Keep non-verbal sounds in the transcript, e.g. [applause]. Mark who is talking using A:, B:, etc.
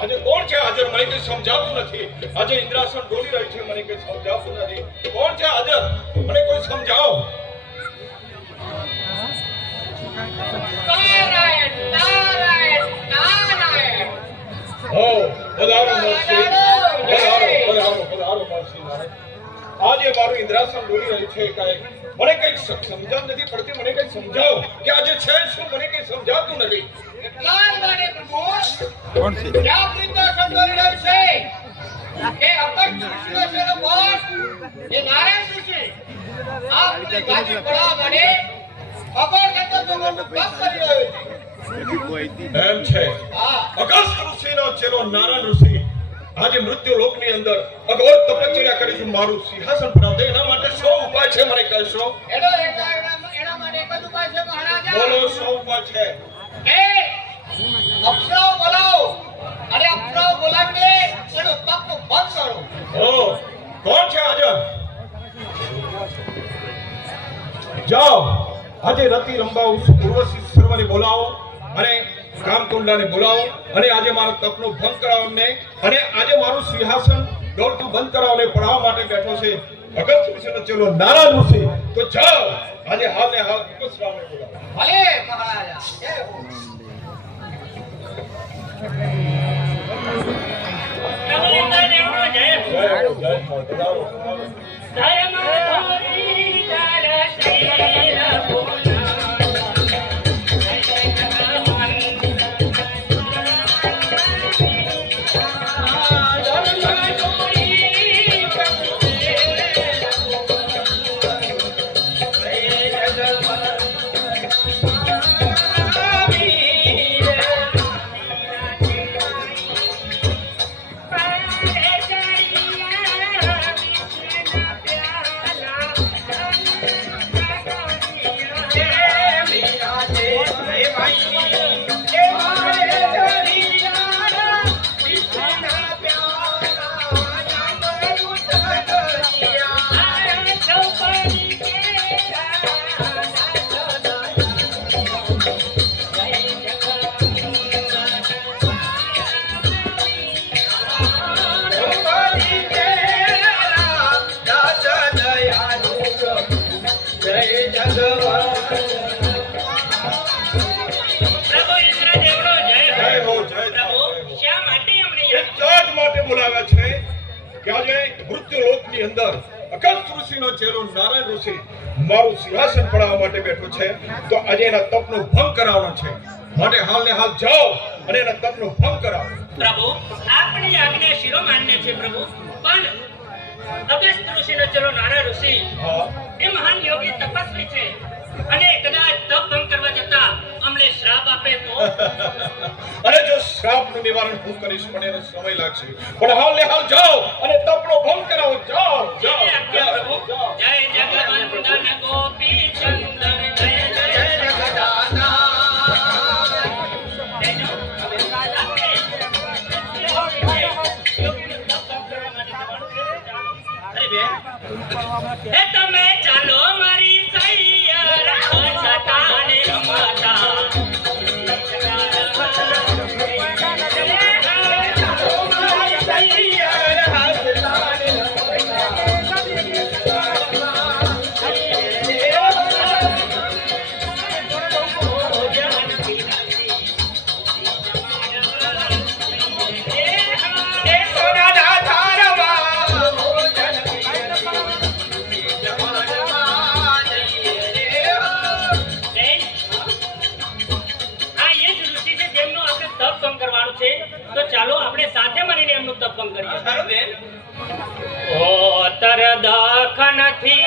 A: આજે કોણ છે? હાજર મને કઈ સમજાતું નથી. આજે ઇન્દ્રાસન ડોલી રહી છે, મને કઈ સમજાતું નથી. કોણ છે હાજર મને કોઈ સમજાવો. આજે મારું ઇન્દ્રાસન ડોલી રહ્યું છે, કાંઈ મને કઈ સમજાવ નથી પડતી મને કઈ સમજાવો કે આજે છે શું મને કઈ સમજાતું નથી.
B: એટલા જ માટે પ્રભુ
C: કોણ છે?
B: જ્યાં પ્રીતો સંતોષી છે. એ અપક્ષ ઋષિનો બોસ એ નારાયણ ઋષિ આપની ગાદી પડાવવા માટે ખબર થતો જગતનું પાપ કરી રહ્યો છે
A: એમ છે. અગસ્ત ઋષિનો ચેલો નારાયણ ઋષિ આજે મૃત્યુ લોકની અંદર અઘોર તપશ્ચર્યા કરીશું મારું સિંહાસન પ્રાપ્ત એના માટે સો ઉપાય છે મને કહેશો. બોલો સો ઉપાય છે.
B: અપનાવ બોલાવો. અને અપ્સરાઓ બોલાવીને એનું તપનું બંધ કરો.
A: ઓ કોણ છે આજે? જાઓ. આજે રતિ રંબાઉ પૂર્વશી સર્વને બોલાવો. અને કામકુંડાને બોલાવો અને આજે મારા તપનો ભંગ કરાવો અમને અને આજે મારું સિંહાસન દોડતું બંધ કરાવો અને પડાવવા માટે બેઠો છે ભગત સિંહ ચલો નારા ઋષિ તો જાઓ આજે હાલ ને હાલ વિપસ્રાવને બોલાવો
B: ભલે મહારાજા જય હો
A: જય હો, જય હો, પધારો, પધારો. જય બોલાવ્યા છે કે આજે મૃત્યુ લોકની અંદર અગસ્ત ઋષિનો ચહેરો નારાયણ ઋષિ મારું સિંહાસન પડાવવા માટે બેઠો છે. તો આજે એના તપનો ભંગ કરાવવાનો છે. માટે હાલ ને હાલ જાઓ અને એના તપનો ભંગ કરાવો.
D: પ્રભુ આપની આજ્ઞા શિરોમાન્ય છે પ્રભુ પણ અગસ્ત ઋષિનો ચહેરો નારાયણ ઋષિ એ મહાન યોગી તપસ્વી છે. અને કદાચ તપ ભંગ કરવા જતા અમને શ્રાપ આપે તો? [laughs]
A: શ્રાપનું નિવારણ હું કરીશ, પણ એને સમય લાગશે. પણ હાલ ને હાલ જાઓ અને તપનો ભંગ કરાવો. જાઓ જાઓ.
D: જય જગવંદન ગોપી ચંદન, જય જય જગદાના હે તમે નું કરીએ.
B: બેન
A: ઓ તરદાખ નથી.